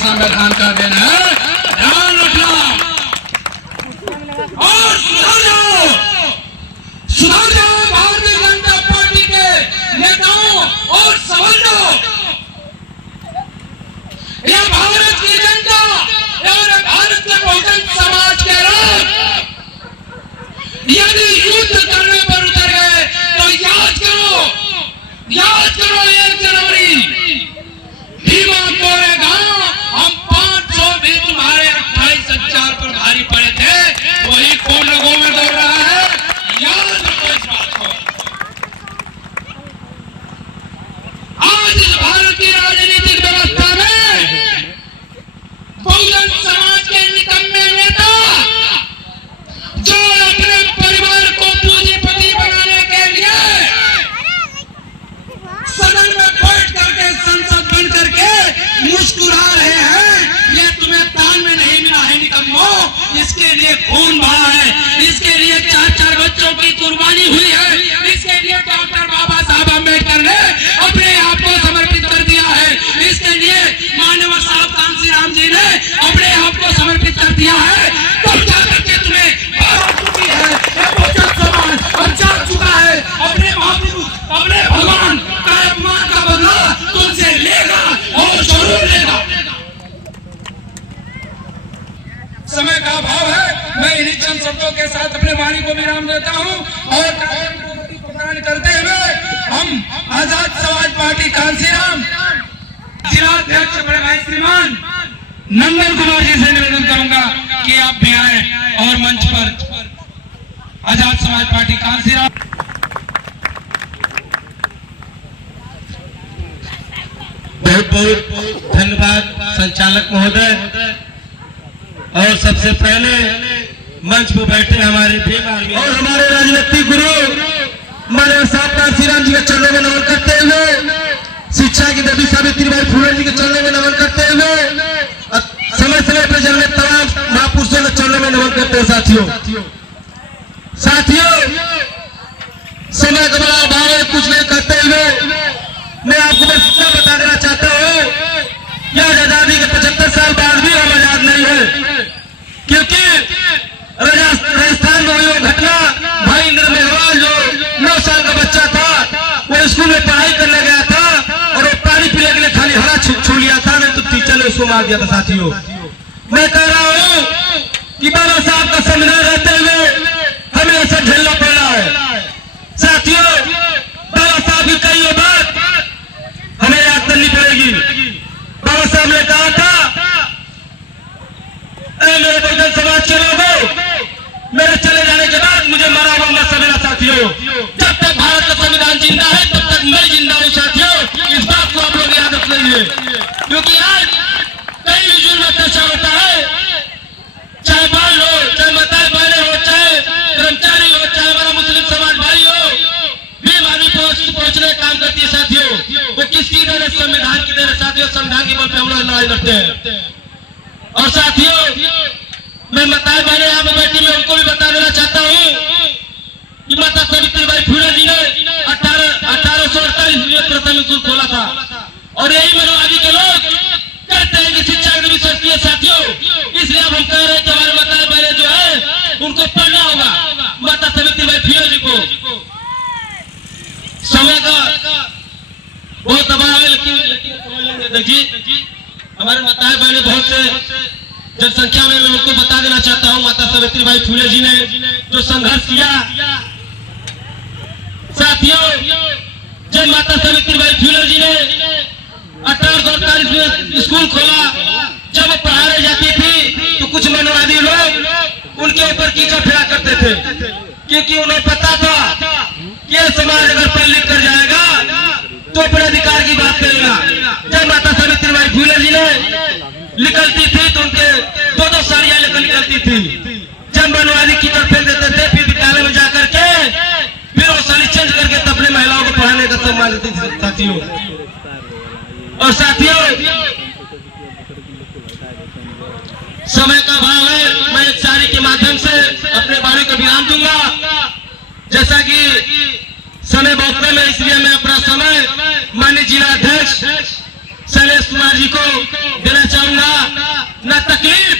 संविधान का दिन है, ध्यान रखना और सुधर जाओ भारतीय जनता पार्टी के नेताओं और समझो यह भारत की जनता और भारत के बहुजन समाज के लोग यदि युद्ध करने पर उतर गए तो याद करो 1 जनवरी भीमा कोरेगांव हम 500 भी तुम्हारे 28,000 पर भारी पड़े थे, वही कौन लोगों में दौड़ रहा है, याद रखो इस बात को। आज इस भारत की राजनीतिक व्यवस्था में बहुजन समाज के निकम्मे नेता जो अपने परिवार को पूंजीपति बनाने के लिए सदन में बैठ करके संसद बन करके मुस्कुरा रहे हैं, ये तुम्हें तान में नहीं मिला है निकम्मो, इसके लिए खून बहा है, इसके लिए 4 बच्चों की कुर्बानी हुई है, इसके लिए डॉक्टर बाबा साहब अम्बेडकर ने अपने आप को समर्पित कर दिया है, इसके लिए मानव साहब कांशीराम जी ने अपने आप को समर्पित कर दिया है। तब जाकर के तुम्हें चुकी है अब जाग चुका है, अपने महाप्रभु अपने भगवान का अपमान का बदला तुमसे लेगा और जरूर लेगा। समय का अभाव है, मैं इन्हीं चंद शब्दों के साथ अपने वाणी को विराम देता हूं और प्रदान करते हुए हम आजाद समाज पार्टी कांशीराम जिलाध्यक्ष बड़े भाई श्रीमान नंदन कुमार जी से निवेदन करूंगा कि आप भी आए और मंच पर आजाद समाज पार्टी कांशीराम। बहुत बहुत धन्यवाद संचालक महोदय। और सबसे पहले मंच पर बैठे हमारे और हमारे राजनीतिक गुरु हमारे साहब कांशीराम जी के चरणों में नमन करते हुए, शिक्षा की देवी सावित्रीबाई फुले जी के चरणों में नमन करते हुए, समय समय पर जन्मे तमाम महापुरुषों के चरणों में नमन करते हैं। साथियों समय का बड़ा अभाव है, कुछ नहीं करते हुए मैं आपको बस इतना बता देना चाहता हूँ, यह आजादी के 75 साल बाद भी हम आजाद नहीं है, क्योंकि राजस्थान में हुई घटना भाई इंद्र मेहरवाल जो 9 साल का बच्चा था, वो स्कूल में पढ़ाई करने गया था और वो पानी पीने के लिए खाली हरा छू लिया था, नहीं तो टीचर ने उसको मार दिया था। साथियों मैं कह रहा हूँ कि बाबा साहब का संविधान रहते हुए हमें ऐसा झेलना पड़ रहा है। साथियों बाबा साहब की कई बात हमें याद करनी पड़ेगी। बाबा साहब ने कहा था, मेरे बहुजन समाज के लोगों, मेरे चले जाने के बाद मुझे मरा हुआ मत समझना। साथियों जब तक भारत का संविधान जिंदा है तब तक मैं जिंदा हूँ। साथियों इस बात को आप लोग याद रख लीजिए, क्योंकि आज कई भी जुर्म अत्याचार होता है, चाहे बाल हो, चाहे माताएं बहनें हो, चाहे कर्मचारी हो, चाहे हमारा मुस्लिम समाज भाई हो, बीमारी पहुंचने काम करती है। साथियों वो किसकी देन है? संविधान की देन है। साथियों संविधान के बल पे हम लोग लड़ाई लड़ते हैं। और साथियों मैं माताएं बहनें यहाँ पे बैठी, मैं उनको भी बता देना चाहता हूँ कि माता सावित्रीबाई फुले जी ने 1848 में प्रथम स्कूल खोला था, और यही मनोवादी के लोग कहते हैं कि शिक्षा की सस्ती है। साथियों इसलिए अब हम कह रहे हैं कि हमारे माताएं बहनें जो है उनको पढ़ना होगा माता सावित्रीबाई फुले जी को। समय का बहुत अभाव है, लेकिन देखिए हमारे माताएं बहनें बहुत से जनसंख्या में, मैं उनको बता देना चाहता हूँ माता सावित्रीबाई फुले जी ने जो संघर्ष किया। साथियों जब माता सावित्रीबाई फुले जी ने 1848 में स्कूल खोला, जब वो पढ़ाने जाती थी तो कुछ मनवादी लोग उनके ऊपर कीचड़ फेरा करते थे, क्योंकि उन्हें पता था कि यह समाज अगर पढ़ लिख कर जाएगा तो अपने अधिकार की बात करेगा। जब माता सावित्रीबाई फुले जी ने निकलती थी तो उनके 2-2 साड़ियां लेकर निकलती थी। जब मनवादी कीचड़ फेंक देते थे, फिर विद्यालय में जाकर के फिर वो साड़ी चेंज करके तब अपने महिलाओं को पढ़ाने का सम्मान देती थी। साथियों और साथियों समय का अभाव है, मैं एक शायरी के माध्यम से अपने वाणी को विराम दूंगा। जैसा कि समय बहुत कम है, इसलिए मैं अपना समय माननीय जिलाध्यक्ष शैलेश कुमार जी को देना चाहूंगा। न तकलीफ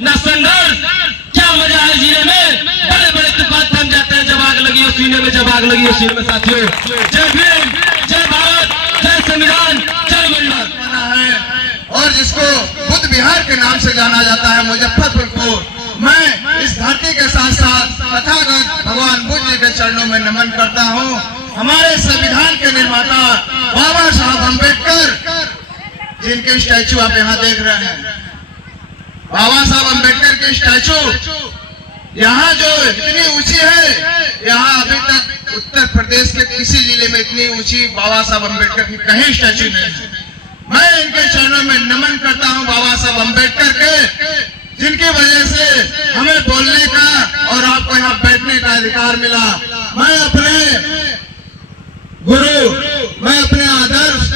न संघर्ष, क्या मजा है जीने में। बड़े बड़े तूफान थम जाते हैं जब आग लगी हो सीने में, जब आग लगी हो सीने में। साथियों, जय भीम, जय भारत, जय संविधान, जय मंडल। और जिसको बुद्ध विहार के नाम से जाना जाता है मुजफ्फरपुर को, मैं इस धरती के साथ साथ तथागत भगवान बुद्ध जी के चरणों में नमन करता हूँ। हमारे संविधान के निर्माता बाबा साहब अम्बेडकर, जिनके स्टैचू आप यहाँ देख रहे हैं, बाबा साहब अम्बेडकर की स्टैचू यहाँ जो इतनी ऊंची है, यहाँ अभी तक उत्तर प्रदेश के किसी जिले में इतनी ऊंची बाबा साहब अम्बेडकर की कहीं स्टैचू नहीं है। मैं इनके चरणों में नमन करता हूँ बाबा साहब अम्बेडकर के, जिनकी वजह से हमें बोलने का और आपको यहाँ बैठने का अधिकार मिला। मैं अपने गुरु, मैं अपने आदर्श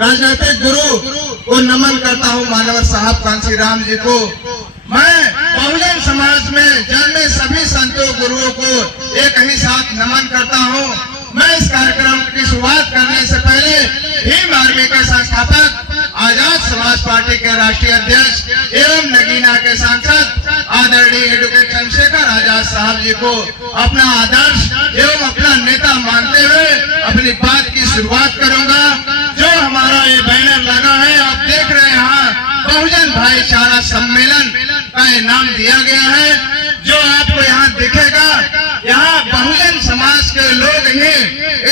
राजनीतिक गुरु को नमन करता हूँ, मानव साहब कांशीराम जी को। मैं बहुजन समाज में जन्मे सभी संतों गुरुओं को एक ही साथ नमन करता हूँ। मैं इस कार्यक्रम की शुरुआत करने से पहले भीम आर्मी के संस्थापक, आजाद समाज पार्टी के राष्ट्रीय अध्यक्ष एवं नगीना के सांसद आदरणीय एडवोकेट चंद्रशेखर आजाद साहब जी को अपना आदर्श एवं अपना नेता मानते हुए अपनी बात की शुरुआत करूंगा। जो हमारा ये बैनर लगा है, आप देख रहे हैं, यहाँ बहुजन भाईचारा सम्मेलन का इनाम दिया गया है। जो आपको यहाँ दिखेगा, यहाँ बहुजन समाज के लोग ही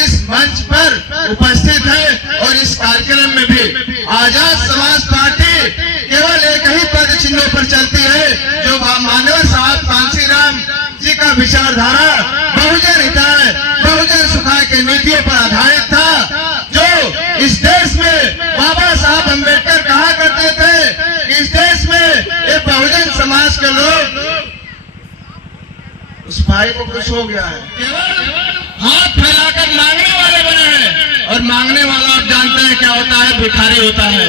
इस मंच पर उपस्थित है। और इस कार्यक्रम में भी आजाद समाज पार्टी केवल एक ही पद चिन्हों पर चलती है, जो मानव साहब कांशीराम जी का विचारधारा बहुजन हिताय, बहुजन सुखाय की नीतियों पर आधारित था। जो इस देश में बाबा साहब अम्बेडकर कहा करते थे, इस देश में ये बहुजन समाज के लोग, उस भाई को कुछ हो गया है, हाथ फैलाकर मांगने वाले बने हैं। और मांगने वाला आप जानते हैं क्या होता है, भिखारी होता है।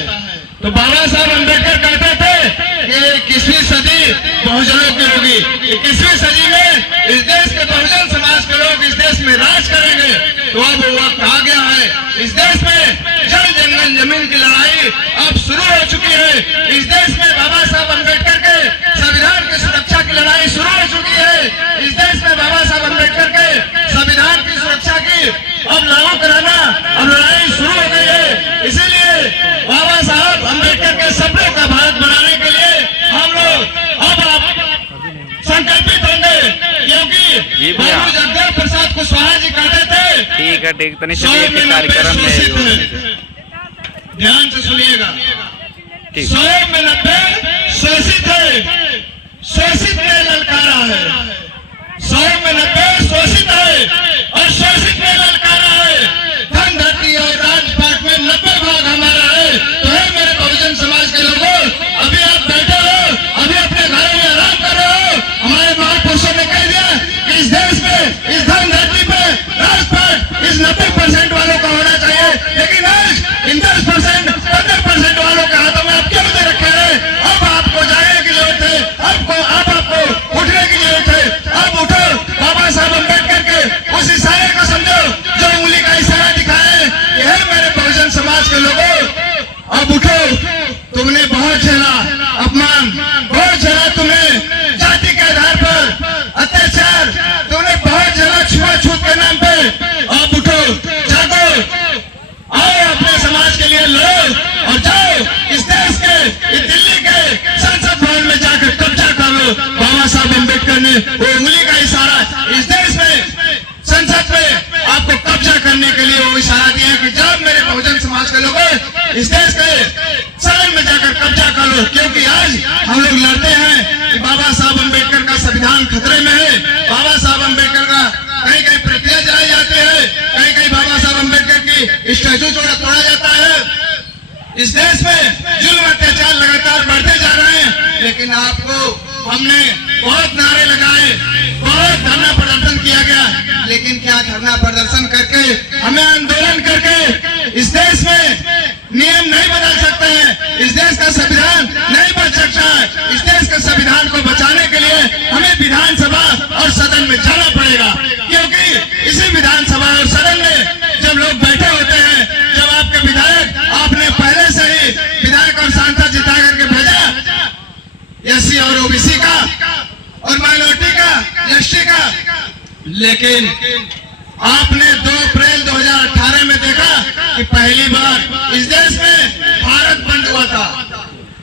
तो बाबा साहब अम्बेडकर कहते थे कि 21वीं सदी बहुजनों की होगी, 21वीं सदी में इस देश के बहुजन समाज के लोग इस देश में राज करेंगे। तो अब वो वक्त आ गया है, इस देश में जल जंगल जमीन की लड़ाई अब शुरू हो चुकी है। इस देश में बाबा साहब अम्बेडकर के संविधान की सुरक्षा की लड़ाई शुरू हो चुकी है। इस देश में बाबा साहब अम्बेडकर के संविधान की सुरक्षा की अब लागू कराना, अब लड़ाई शुरू हो गई है। इसीलिए बाबा साहब अम्बेडकर के सपनों का भारत बनाने के लिए हम लोग अब संकल्पित होंगे, क्योंकि बाबू जगदेव प्रसाद कुशवाहा जी कहते थे, ठीक है, तनी चलिए कि कार्यक्रम में ध्यान से सुनिएगा, 100 में 90 शोषित है, शोषित ने ललकारा है। 100 में 90 शोषित है और शोषित ने ललकारा है। धन धरती और राजपाट में 90 भाग हमारा है। तो है मेरे बहुजन समाज के लोगों, अभी आप बैठे हो, अभी अपने घरों में आराम कर रहे हो। हमारे महापुरुषों ने कह दिया कि इस देश में, इस धन धरती पे राजपाट इस 90% वालों का होना चाहिए, लेकिन आज इन 10%, 15% वालों के हाथों में आप क्यों दे रखे हैं? अब आपको जाने की जरूरत है, आपको उठने की जरूरत है। अब उठो, बाबा साहब अम्बेडकर के उस इशारे को समझो जो उंगली का इशारा दिखाए। यह मेरे बहुजन समाज के लोगों, अब उठो, तुमने बहुत झेला अपमान, बहुत झेला तुमने जाति के आधार पर अत्याचार, तुमने बहुत झेला छुआछूत के नाम पे। अब उठो, जागो, आओ अपने समाज के लिए लड़ो और जाओ इस देश के, इस दिल्ली के संसद भवन में जाकर कब्जा कर लो। बाबा साहब अम्बेडकर ने वो उंगली का इशारा इस देश में संसद में आपको कब्जा करने के लिए वो इशारा दिया कि जब मेरे बहुजन समाज के लोगों इस देश के सदन में जाकर कब्जा कर लो। क्योंकि आज हम लोग लड़ते हैं कि बाबा साहब अम्बेडकर का संविधान खतरे में है। बाबा साहब अम्बेडकर का कहीं कहीं प्रतिया जलाई जाती है, कहीं कहीं बाबा साहब अम्बेडकर की स्टैचू तोड़ा जाता है। इस देश में जुल्म अत्याचार लगातार बढ़ते जा रहे हैं। लेकिन आपको हमने बहुत नारे लगाए, बहुत धरना प्रदर्शन किया गया, लेकिन क्या धरना प्रदर्शन करके, हमें आंदोलन करके इस देश में नियम नहीं बदल सकते हैं, इस देश का संविधान नहीं बच सकता है। इस देश के संविधान को बचाने के लिए हमें विधानसभा और सदन में जाना पड़ेगा, क्योंकि इसी विधानसभा और सदन में जब लोग बैठे होते हैं, जब आपके विधायक आपने पहले से ही लेकिन आपने 2 अप्रैल 2018 में देखा कि पहली बार इस देश में भारत बंद हुआ था।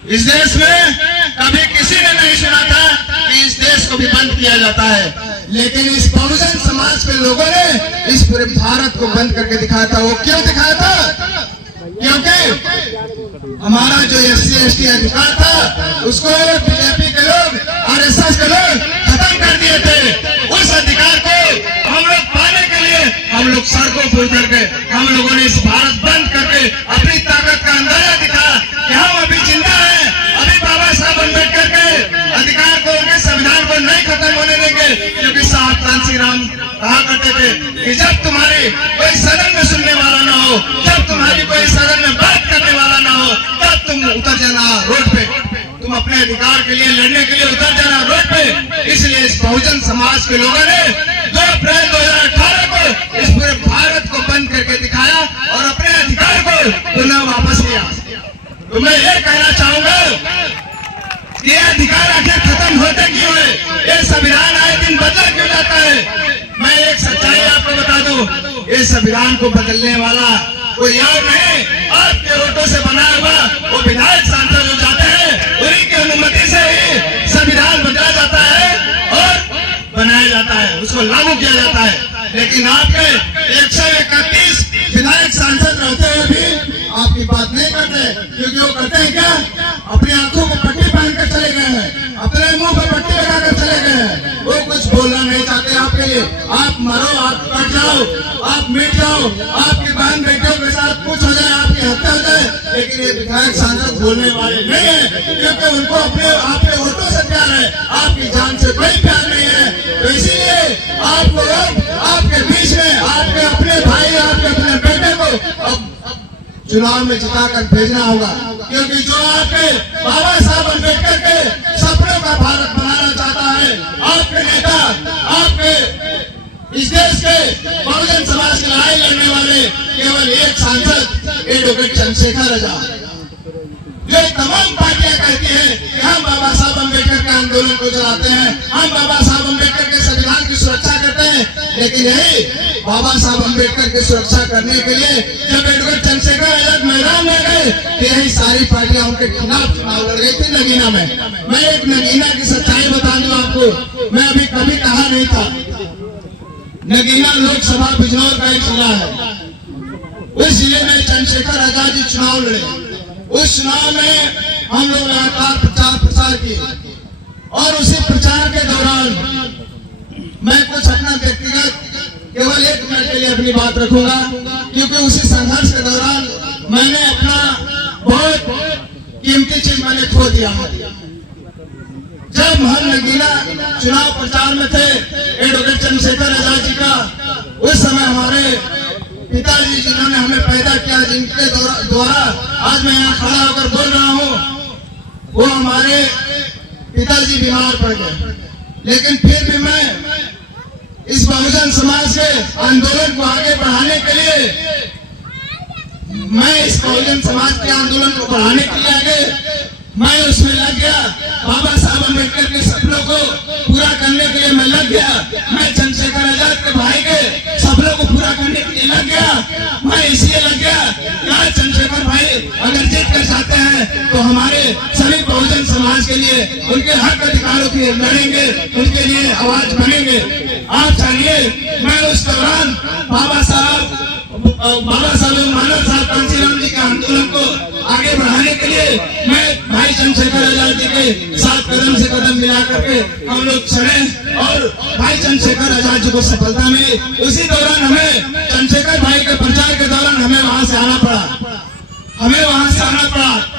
इस देश में कभी किसी ने नहीं सुना था कि इस देश को भी बंद किया जाता है, लेकिन इस बहुजन समाज के लोगों ने इस पूरे भारत को बंद करके दिखाया था। वो क्यों दिखाया था? क्योंकि हमारा जो SC/ST अधिकार था उसको बीजेपी के लोग, RSS के लोग खत्म कर दिए थे। उस अधिकार को हम लोग पाने के लिए हम लोग सड़कों पर उतर के हम लोगों ने इस भारत बंद करके अपनी ताकत का अंदाजा दिखाया कि हम अभी जिंदा हैं, अभी बाबा साहब अम्बेडकर के अधिकार को, उनके संविधान को नहीं खत्म होने देंगे। क्योंकि साहब कांसी राम कहा करते थे कि जब तुम्हारी कोई सदन में सुनने वाला ना हो, जब तुम्हारी कोई सदन में बात करने वाला ना हो, तब तुम उतर जाना रोड पे, तुम अपने अधिकार के लिए लड़ने के लिए उतर जाना रोड पे। इसलिए इस बहुजन समाज के लोगों ने 2 अप्रैल 2018 को इस पूरे भारत को बंद करके दिखाया और अपने अधिकार को पुनः वापस लिया। तो मैं ये कहना चाहूंगा ये अधिकार आखिर खत्म होते क्यों है? ये संविधान आए दिन बदला क्यों जाता है? मैं एक सच्चाई आपको बता दूं, ये संविधान को बदलने वाला कोई और नहीं, आपके वोटों से बना हुआ वो विधायक सांसद जो जाते हैं उन्हीं की अनुमति से ही संविधान बदला जाता है और बनाया जाता है, उसको लागू किया जाता है। लेकिन आपके 131 विधायक सांसद रहते हुए भी आपकी बात नहीं करते, क्योंकि वो करते हैं क्या? अपनी आंखों को पट्टी पहन कर चले गए हैं, अपने मुंह पर पट्टी लगाकर चले गए हैं। वो कुछ बोलना नहीं चाहते आपके लिए। आप मरो, आप कट जाओ, आप मिट जाओ, आपकी बहन बेटियों के साथ कुछ हो जाए, आपकी हत्या हो जाए, लेकिन ये विधायक सांसद बोलने वाले नहीं है, क्योंकि उनको अपने आपके वोटों से प्यार है, आपकी जान से कोई प्यार नहीं है। तो इसीलिए आपको आपके बीच में आपके अपने भाई, आपके अपने बेटे को अब चुनाव में जिताकर भेजना होगा, क्योंकि जो आपके बाबा साहब अम्बेडकर के सपनों का भारत बनाना चाहता है, आपके नेता, आपके इस देश के बहुजन समाज की लड़ाई लड़ने वाले केवल एक सांसद एडवोकेट चंद्रशेखर आजाद, जो तमाम पार्टियां कहती हैं कि हम बाबा साहब अम्बेडकर के आंदोलन को चलाते हैं, हम बाबा साहब अम्बेडकर के संविधान की सुरक्षा करते हैं, लेकिन यही बाबा साहब अम्बेडकर की सुरक्षा करने के लिए जब एडवोकेट चंद्रशेखर आजाद मैदान में गए तो यही सारी पार्टियां उनके खिलाफ चुनाव लड़ रही थी नगीना में। मैं एक नगीना की सच्चाई बता दूं आपको, मैं अभी कभी कहा नहीं था, नगीना लोकसभा बिजनौर का एक जिला है, उस जिले में चंद्रशेखर आजाद जी चुनाव लड़े। उस चुनाव में हम लोग लगातार प्रचार किए और उसी प्रचार के दौरान मैं कुछ अपना व्यक्तिगत केवल 1 मिनट के लिए अपनी बात रखूंगा, क्योंकि उसी संघर्ष के दौरान मैंने अपना बहुत कीमती चीज मैंने खो दिया है। जब हम नगीना चुनाव प्रचार में थे एडवोकेट चंद्रशेखर आजाद जी का, उस समय हमारे पिताजी जिन्होंने हमें पैदा किया, जिनके द्वारा आज मैं यहाँ खड़ा होकर बोल रहा हूँ, वो हमारे पिताजी बीमार पड़ गए। लेकिन फिर भी मैं इस बहुजन समाज के आंदोलन को आगे बढ़ाने के लिए, मैं इस बहुजन समाज के आंदोलन को बढ़ाने के लिए आगे मैं उसमें लग गया। बाबा साहब अम्बेडकर के सपनों को पूरा करने के लिए मैं लग गया। मैं चंद्रशेखर आजाद के भाई के सपनों को पूरा करने के लिए लग गया। मैं इसलिए लग गया कि चंद्रशेखर भाई अगर जीत कर जाते हैं तो हमारे सभी बहुजन समाज के लिए उनके हक अधिकारों के लड़ेंगे, उनके लिए आवाज बनेंगे। आप जानिए, मैं उस दौरान बाबा साहब मानव साहब कांसीराम जी के आंदोलन को आगे बढ़ाने के लिए मैं भाई चंद्रशेखर आजाद जी के साथ कदम से कदम मिला करके हम लोग चले और भाई चंद्रशेखर आजाद जी को सफलता मिली। उसी दौरान हमें चंद्रशेखर भाई के प्रचार के दौरान हमें वहां से आना पड़ा,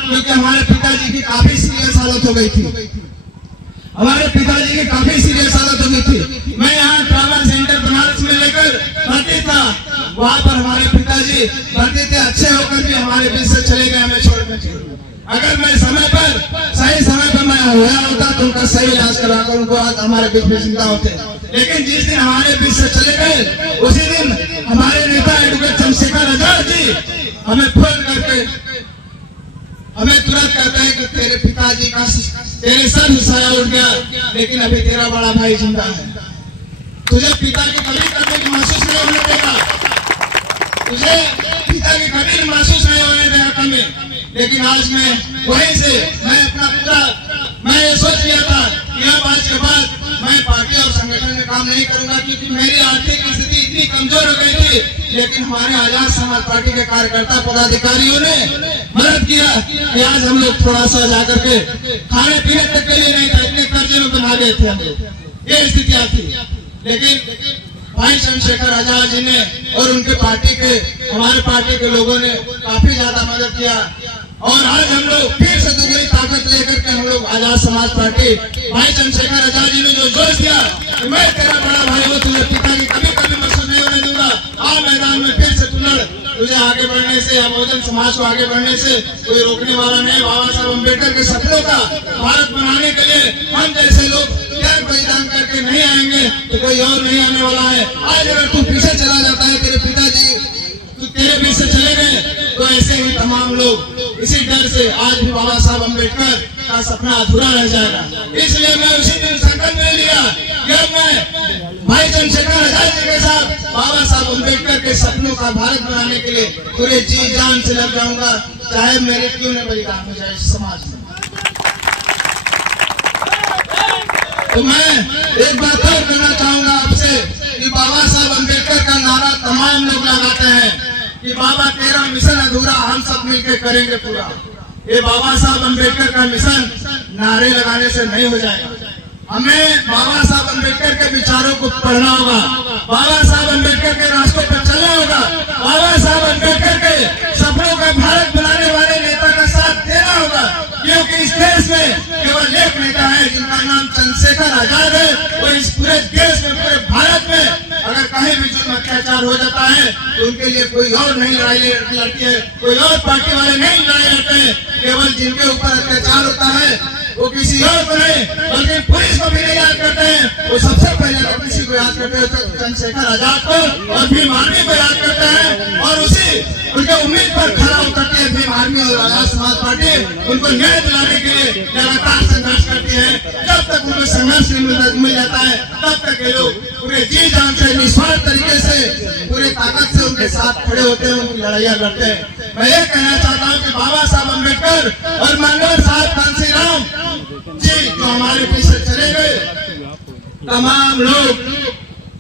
क्योंकि हमारे पिताजी की काफी सीरियस हालत हो गई थी। मैं यहाँ ट्रामा सेंटर बनारस में लेकर भर्ती था, वहाँ पर हमारे पिताजी भर्ती थे, अच्छे होकर भी हमारे बीच से चले गए, हमें छोड़ कर। अगर मैं सही समय पर मैं हुआ होता तो उनका सही इलाज कराकर उनको आज हमारे बीच में जिंदा होते। लेकिन जिस दिन हमारे बीच से चले गए उसी दिन हमारे नेता एडवोकेट चंद्रशेखर आजाद जी हमें फोन करके हमें तुरंत कहते हैं कि तेरे पिताजी का तेरे सर साया उठ गया, लेकिन अभी तेरा बड़ा भाई जिंदा है। तुझे पिता की कभी करने की महसूस नहीं होने देगा, तुझे पिता की कभी महसूस नहीं होने देगा कमी। लेकिन आज मैं वहीं से मैं ये सोच लिया था कि अब आज के बाद मैं पार्टी और संगठन में काम नहीं करूंगा, क्योंकि मेरी आर्थिक स्थिति इतनी कमजोर हो गई थी। लेकिन हमारे आजाद समाज पार्टी के कार्यकर्ता पदाधिकारियों ने मदद किया कि आज हम लोग थोड़ा सा जाकर के खाने पीने तक के लिए नहीं था, इतने कर्जे में बना गए थे हम लोग, ये स्थितियां थी। लेकिन भाई चंद्रशेखर आजाद जी ने और उनके पार्टी के हमारे पार्टी के लोगों ने काफी ज्यादा मदद किया और आज हम लोग फिर से दुगनी ताकत लेकर के हम लोग आजाद समाज पार्टी भाई चंद्रशेखर आजाद जी ने जो जोश दिया कि मैं तेरा बड़ा भाई हूँ, तुझे पिता की कभी महसूस नहीं होने दूंगा, आ मैदान में फिर से तुझे आगे बढ़ने से या बहुजन समाज को आगे बढ़ने से कोई रोकने वाला नहीं। बाबा साहब अम्बेडकर के सपनों का भारत बनाने के लिए हम जैसे लोग त्याग बलिदान करके नहीं आएंगे तो कोई और नहीं आने वाला है। आज अगर तू पीछे चला जाता है, तेरे पिताजी तेरे बीच से चले गए, तो ऐसे ही तमाम लोग इसी डर से आज भी बाबा साहब अम्बेडकर का सपना अधूरा रह जाएगा। इसलिए मैं उसी दिन संकल्प ले लिया कि अब मैं भाई चंद्रशेखर आजाद जी के साथ बाबा साहब अम्बेडकर के सपनों का भारत बनाने के लिए पूरे जी जान से लग जाऊंगा, चाहे मेरे क्यों न बलिदान हो जाए समाज में। तो मैं एक बात और कहना चाहूंगा आपसे कि बाबा साहब अम्बेडकर का नारा तमाम लोग लगाते हैं कि बाबा तेरा मिशन अधूरा हम सब मिलकर करेंगे पूरा। ये बाबा साहब अम्बेडकर का मिशन नारे लगाने से नहीं हो जाएगा। हमें बाबा साहब अम्बेडकर के विचारों को पढ़ना होगा, बाबा साहब अम्बेडकर के रास्तों पर चलना होगा, बाबा साहब अम्बेडकर के सपनों का भारत बनाने वाले नेता का साथ देना होगा। क्योंकि इस देश में केवल एक नेता है जिनका नाम चंद्रशेखर आजाद है। वो इस पूरे देश में, पूरे भारत में अगर कहीं भी जुल्म अत्याचार हो जाता है तो उनके लिए कोई और नहीं लड़ाई लड़ती है, कोई और पार्टी वाले नहीं लड़ाई लड़ते हैं। केवल जिनके ऊपर अत्याचार होता है वो किसी और को नहीं बल्कि पुलिस को भी नहीं याद करते हैं, वो सबसे पहले तो किसी को याद करते हैं चंद्रशेखर आजाद को और भीम आर्मी को याद करते हैं और उसी उनके उम्मीद पर खड़ा उतरती है भीम आर्मी और आजाद समाज पार्टी। उनको न्याय दिलाने के लिए लगातार संघर्ष करती है। जब तक उनको संघर्ष मिल जाता है तब तक ये लोग पूरे जी जान से निस्वार्थ तरीके से पूरे ताकत से उनके साथ खड़े होते हैं, उनकी लड़ाइयाँ लड़ते हैं। मैं ये कहना चाहता हूँ कि बाबा साहब अम्बेडकर और माननीय साहब कांशीराम जी जो हमारे पीछे चले गए, तमाम लोग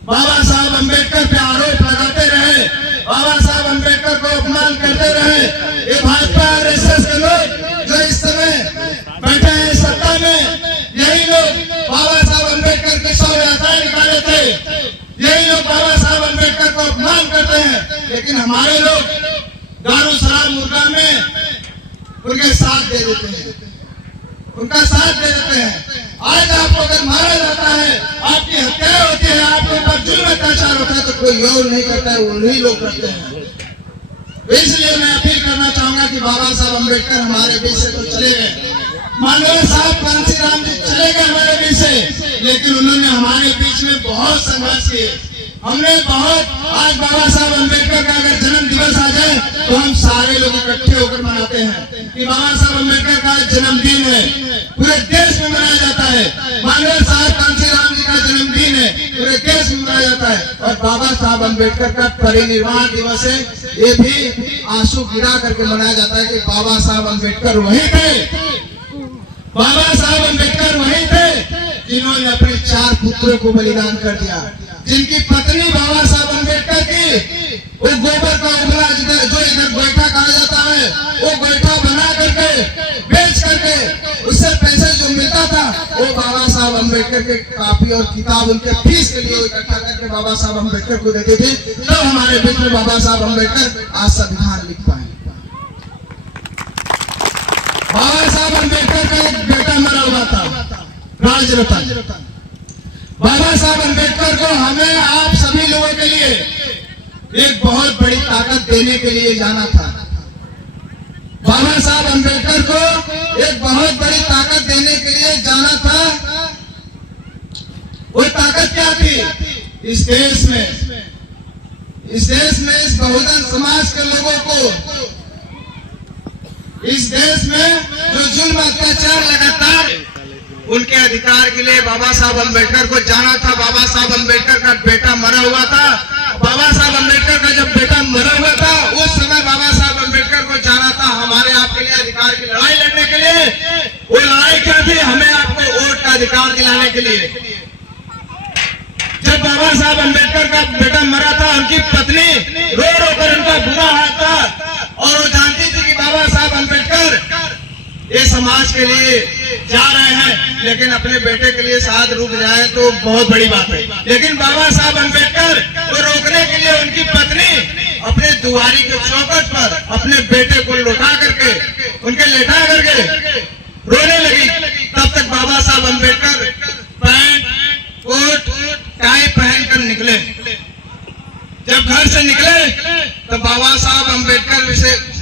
बाबा साहब अम्बेडकर पे आरोप लगाते रहे, बाबा साहब अम्बेडकर को अपमान करते रहे। ये भाजपा आरएसएस के लोग जो इस समय बैठे हैं सत्ता में, यही लोग बाबा साहब अम्बेडकर की शव यात्राएं निकाले थे, यही लोग बाबा साहब अम्बेडकर को अपमान करते हैं। लेकिन हमारे लोग दारू शराब मुर्गा में उनके साथ दे देते हैं, उनका साथ दे देते हैं। आज आपको अगर मारा जाता है, आपकी हत्या होती है, आपके ऊपर जुल्म अत्याचार होता है तो कोई और नहीं करता है, उन्हीं लोग करते हैं। इसलिए मैं अपील करना चाहूंगा कि बाबा साहब अम्बेडकर हमारे बीच से तो चले गए, माननीय साहब कांशीराम जी चले गए हमारे बीच से, लेकिन उन्होंने हमारे बीच में बहुत संघर्ष किए। हमने बहुत, आज बाबा साहब अम्बेडकर का अगर जन्म दिवस आ जाए तो हम सारे लोग इकट्ठे होकर मनाते हैं कि बाबा साहब अम्बेडकर का जन्मदिन है, पूरे देश में मनाया जाता है। माननीय साहब कांशीराम जी का जन्मदिन है, पूरे देश में मनाया जाता है। और बाबा साहब अम्बेडकर का परिनिर्वाण दिवस है, ये भी आंसू गिरा करके मनाया जाता है कि बाबा साहब अम्बेडकर वही थे, बाबा साहब अम्बेडकर वही थे जिन्होंने अपने 4 पुत्रों को बलिदान कर दिया, जिनकी पत्नी बाबा साहब अम्बेडकर की वो गोबर का उबला जो इधर गोईठा कहा जाता है, वो गोईठा बना करके बेच करके उससे पैसे जो मिलता था वो बाबा साहब अम्बेडकर के कॉपी और किताब उनके फीस के लिए इकट्ठा करके बाबा साहब अम्बेडकर को देते थे। तो हमारे बीच में बाबा साहब अम्बेडकर आज संविधान लिख पाए। बाबा साहब अम्बेडकर का एक बेटा मरा हुआ था, राजरतन। बाबा साहब अम्बेडकर को हमें आप सभी लोगों के लिए एक बहुत बड़ी ताकत देने के लिए जाना था। बाबा साहब अम्बेडकर को एक बहुत बड़ी ताकत देने के लिए जाना था। वो ताकत क्या थी? इस देश में इस बहुजन समाज के लोगों को, इस देश में जो जुल्म अत्याचार लगातार उनके अधिकार के लिए बाबा साहब अम्बेडकर को जाना था। बाबा साहब अम्बेडकर का बेटा मरा हुआ था। बाबा साहब अम्बेडकर का जब बेटा मरा हुआ था उस समय बाबा साहब अम्बेडकर को जाना था हमारे आपके लिए अधिकार की लड़ाई लड़ने के लिए। वो लड़ाई क्या थी? हमें आपको वोट का अधिकार दिलाने के लिए। जब बाबा साहब अम्बेडकर का बेटा मरा था उनकी पत्नी रो रो कर उनका बुरा हाल था और वो जानती थी कि बाबा साहब अम्बेडकर ये समाज के लिए जा रहे हैं, लेकिन अपने बेटे के लिए शायद रुक जाए तो बहुत बड़ी बात है। लेकिन बाबा साहब अम्बेडकर को रोकने के लिए उनकी पत्नी अपने दुआरी के चौखट पर अपने बेटे को लौटा करके उनके लेटा करके रोने लगी। तब तक बाबा Saheb Ambedkar pant coat tie पहनकर निकले। जब घर से निकले तो बाबा साहब अम्बेडकर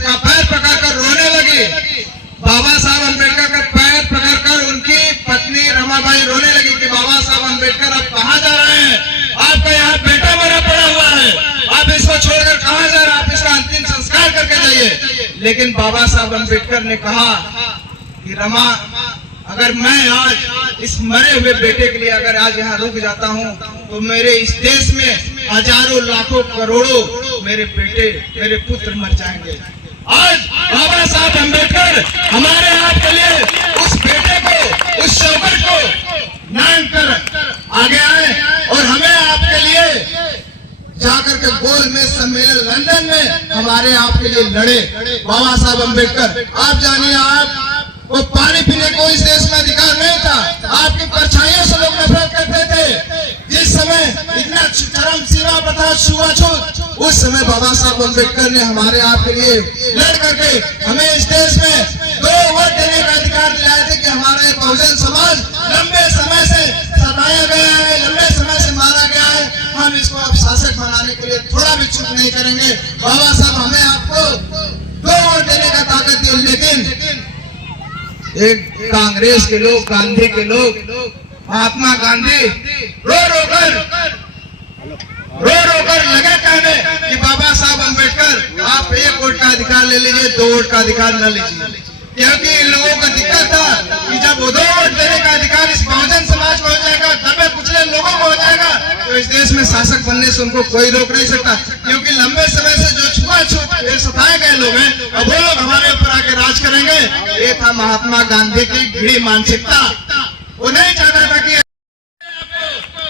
का पैर पकड़कर रोने लगी। बाबा साहब अम्बेडकर का पैर पकड़कर उनकी पत्नी रमाबाई रोने लगी कि बाबा साहब अम्बेडकर आप कहाँ जा रहे हैं? आपका यहाँ बेटा मरा पड़ा हुआ है, आप इसको छोड़कर कहाँ जा रहे हैं? आप इसका अंतिम संस्कार करके जाइए। लेकिन बाबा साहब अम्बेडकर ने कहा कि रमा, अगर मैं आज इस मरे हुए बेटे के लिए अगर आज यहाँ रुक जाता हूँ तो मेरे इस देश में हजारों लाखों करोड़ों मेरे बेटे मेरे पुत्र मर जाएंगे। आज बाबा साहब अम्बेडकर हमारे आपके लिए उस बेटे को उस चौखट को नाम कर आगे आए और हमें आपके लिए जाकर के गोल में सम्मेलन लंदन में हमारे आपके लिए लड़े। बाबा साहब अम्बेडकर, आप जानिए आप वो पानी पीने को इस देश में अधिकार नहीं था। आपकी परछाइयों से लोग नफरत करते थे। जिस समय इतना चरम सीमा पर था छुआछूत, उस समय बाबा साहब अम्बेडकर ने हमारे आपके लिए लड़ करके हमें इस देश में 2 वोट देने का अधिकार दिलाया थे कि हमारे बहुजन समाज लंबे समय से सताया गया है, लंबे समय से मारा गया है। हम इसको अब शासक बनाने के लिए थोड़ा भी चूक नहीं करेंगे। बाबा साहब हमें आपको 2 वोट देने का ताकत दी। लेकिन एक कांग्रेस के लोग, गांधी के लोग, महात्मा गांधी रो रो कर लगे कहने कि बाबा साहब अम्बेडकर आप 1 वोट का अधिकार ले लीजिए, 2 वोट का अधिकार न लीजिए। क्योंकि इन लोगों को दिक्कत था कि जब वो 2 वोट देने का अधिकार इस बहुजन समाज को हो जाएगा, दबे कुचले लोगों को हो जाएगा, तो इस देश में शासक बनने से उनको कोई रोक नहीं सकता। क्योंकि लंबे समय से जो छुआछूत सताए गए लोग हैं, अब वो लोग हमारे ऊपर आके राज करेंगे। ये था महात्मा गांधी की घृणित मानसिकता। वो नहीं चाहता था कि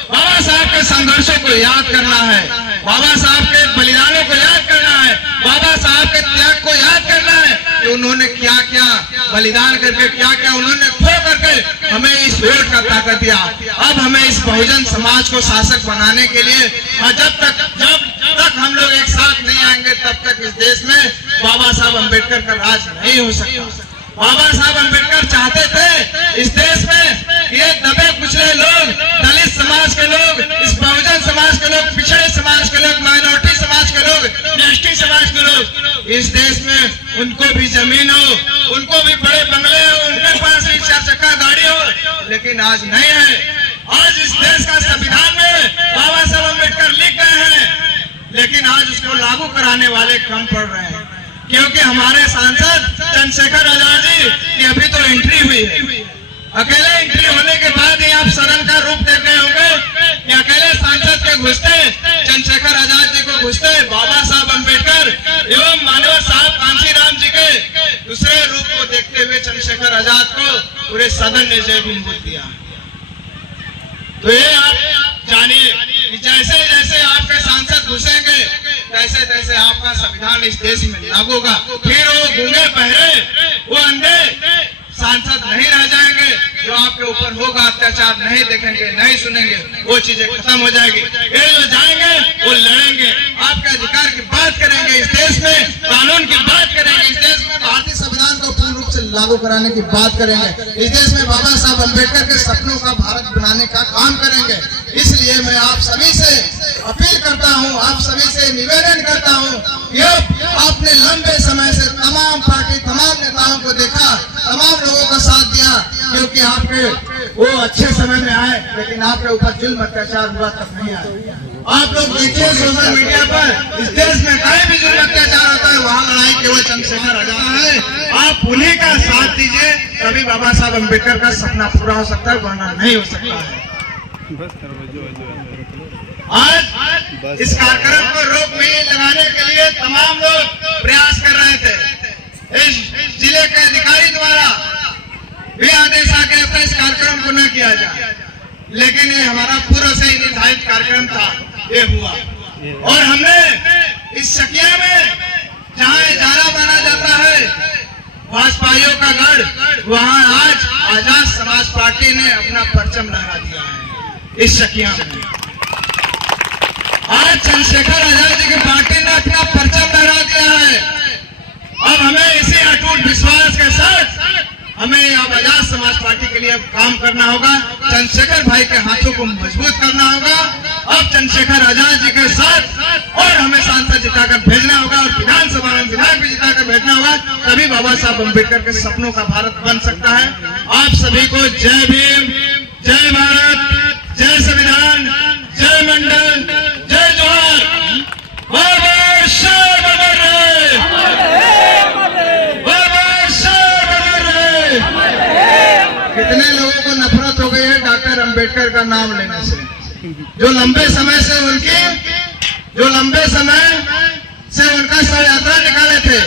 बाबा साहब के संघर्षों को याद करना है, बाबा साहब के बलिदानों को याद करना है, बाबा साहब के त्याग को याद करना है कि उन्होंने क्या क्या बलिदान करके क्या क्या उन्होंने खो करके हमें इस वोट का ताकत दिया। अब हमें इस बहुजन समाज को शासक बनाने के लिए जब तक हम लोग एक साथ नहीं आएंगे तब तक इस देश में बाबा साहब अम्बेडकर का राज नहीं हो सकता। बाबा साहब अम्बेडकर चाहते थे इस देश में ये दबे कुचले लोग, दलित समाज के लोग, इस बहुजन समाज के लोग, पिछड़े समाज के लोग, माइनॉरिटी समाज के लोग, एसटी समाज के लोग इस देश में उनको भी जमीन हो, उनको भी बड़े बंगले हो, उनके पास भी 4 चक्का गाड़ी हो। लेकिन आज नहीं है। आज इस देश का संविधान में बाबा साहब अम्बेडकर लिख गए हैं, लेकिन आज उसको लागू कराने वाले कम पड़ रहे हैं। क्योंकि हमारे सांसद चंद्रशेखर आजाद जी की अभी तो एंट्री हुई है। अकेले एंट्री होने के बाद ही आप सदन का रूप देख रहे होंगे कि अकेले सांसद के घुसते चंद्रशेखर आजाद जी को घुसते बाबा साहब अम्बेडकर एवं मानव साहब कांशीराम जी के दूसरे रूप को देखते हुए चंद्रशेखर आजाद को पूरे सदन ने जय भीम बोल दिया। तो ये आप जानिए कि जैसे जैसे आपके सांसद घुसेंगे तैसे तैसे आपका संविधान इस देश में लागू होगा। फिर वो गूंगे बहरे, वो अंधे सांसद नहीं रह जाएंगे। जो आपके ऊपर होगा अत्याचार नहीं देखेंगे, नहीं सुनेंगे, वो चीजें खत्म हो जाएगी। ये जो जाएंगे वो लड़ेंगे, आपके अधिकार की बात करेंगे, इस देश में कानून की बात करेंगे, इस देश में भारतीय संविधान को पूर्ण रूप से लागू कराने की बात करेंगे, इस देश में बाबा साहब अम्बेडकर के सपनों का भारत बनाने का काम करेंगे। इसलिए मैं आप सभी से अपील करता हूं, आप सभी से निवेदन करता हूं कि आपने लंबे समय से तमाम पार्टी, तमाम नेताओं को देखा, तमाम लोगों का साथ दिया, क्योंकि आपके वो अच्छे समय में आए, लेकिन आपके ऊपर जुल्म अत्याचार हुआ तब नहीं आए। आप लोग देखिए सोशल मीडिया पर इस देश में कहीं भी जुल्म अत्याचार होता है वहाँ लड़ाई केवल चंद्रशेखर आजाद है। आप उन्हीं का साथ दीजिए, तभी बाबा साहब अम्बेडकर का सपना पूरा हो सकता है, वरना नहीं हो सकता है। आज इस कार्यक्रम को रोक नहीं लगाने के लिए तमाम लोग प्रयास कर रहे थे। इस जिले के अधिकारी द्वारा भी आदेश आ गया था इस कार्यक्रम को न किया जाए, लेकिन ये हमारा पूर्व से ही निर्धारित कार्यक्रम था, ये हुआ। और हमने इस शकिया में जहाँ इजारा माना जाता है भाजपाइयों का गढ़, वहाँ आज आजाद समाज पार्टी ने अपना परचम लहरा दिया है इस शकिया में। आज चंद्रशेखर आजाद जी की पार्टी ने अपना परचम लहरा दिया है। अब हमें इसी अटूट विश्वास के साथ हमें अब आजाद समाज पार्टी के लिए अब काम करना होगा। चंद्रशेखर भाई के हाथों को मजबूत करना होगा। अब चंद्रशेखर आजाद जी के साथ और हमें सांसद जिताकर भेजना होगा और विधानसभा में विधायक भी जिताकर भेजना होगा, तभी बाबा साहब अम्बेडकर के सपनों का भारत बन सकता है। आप सभी को जय भीम, जय भारत, जय संविधान, जय मंडल, जय जोहार। बाबा साहब अमर रहे, बाबा साहब अमर रहे। कितने लोगों को नफरत हो गई है डॉक्टर अम्बेडकर का नाम लेने से, जो लंबे समय से उनका शव यात्रा निकाले थे,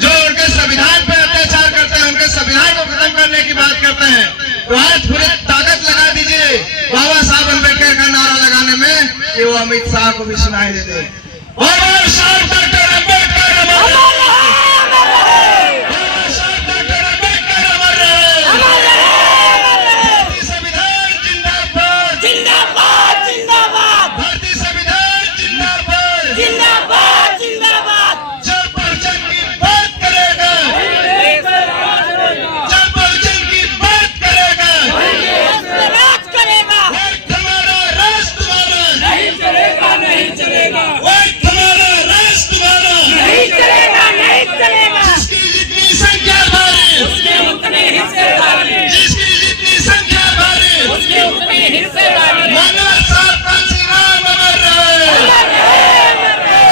जो उनके संविधान पर अत्याचार करते हैं, उनके संविधान को खत्म करने की बात करते हैं। तो आज पूरी ताकत लगा दीजिए बाबा साहब अम्बेडकर का नारा लगाने में कि वो अमित शाह को भी सुनाई दे दे। बाबा साहब डॉक्टर अम्बेडकर अमर रहे, बाबा साहब डॉक्टर अम्बेडकर अमर रहे। भारतीय संविधान जिंदाबाद, जिंदाबाद जिंदाबाद भारतीय संविधान जिंदाबाद, जिंदाबाद जिंदाबाद। जब बहुजन की बात करेगा, जब बहुजन की बात करेगा, राज करेगा, वक्त हमारा राज तुम्हारा, नहीं चलेगा नहीं चलेगा, वक्त हमारा राज तुम्हारा, नहीं चलेगा नहीं चलेगा। जिसकी जितनी संख्या भारी, उसके उतने हिस्सेदारी, जिसकी जितनी संख्या भारी, उसके उतने हिस्सेदारी। मनोहर साहब कांशीराम अमर रहे।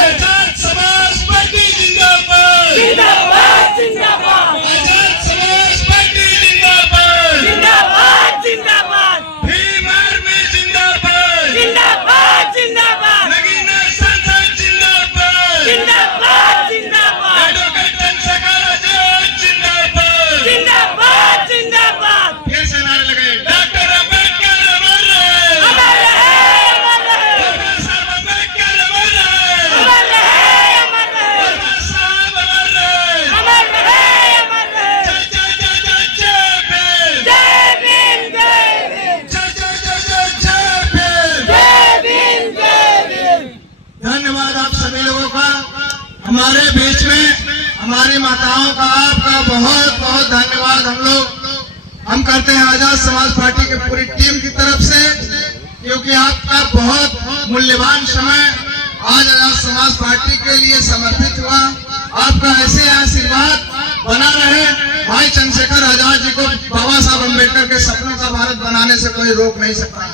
आजाद समाज पार्टी जिंदाबाद, जिंदाबाद जिंदाबाद, आजाद समाज पार्टी जिंदाबाद, जिंदाबाद जिंदाबाद, भीम आर्मी जिंदाबाद, जिंदाबाद जिंदाबाद, नगीना संसद जिंदाबाद, जिंदाबाद जिंदाबाद, एडवोकेट चंद्रशेखर आजाद जिंदाबाद। जिंदाबाद जिंदाबाद। फिर से नारे लगाए, डॉक्टर अम्बेडकर अमर रहे, अमर रहे अमर रहे, बाबा साहब अम्बेडकर अमर रहे, अमर रहे अमर रहे, बाबा साहब अमर रहे। अमर रहे अमर रहे। जय जय जय जय भीम, जय भीम जय भीम, जय जय जय जय जय भीम। जय भीम जय भीम। धन्यवाद आप सभी लोगों का, हमारे बीच में हमारी माताओं का आपका बहुत बहुत धन्यवाद हम करते हैं आजाद समाज पार्टी की पूरी टीम की तरफ से, क्योंकि आपका बहुत मूल्यवान समय आज आजाद समाज पार्टी के लिए समर्पित हुआ। आपका ऐसे आशीर्वाद बना रहे। भाई चंद्रशेखर आजाद जी को बाबा साहब अम्बेडकर के सपनों का भारत बनाने से कोई रोक नहीं सकता है,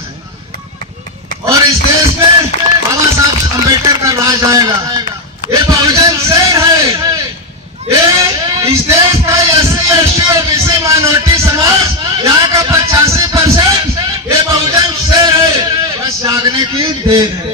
और इस देश में बाबा साहब अम्बेडकर का राज आएगा। ये बहुजन शेर है, ये इस देश का SC ST और BC माइनॉरिटी समाज यहाँ का 85% ये बहुजन शेर है, बस जागने की देर है।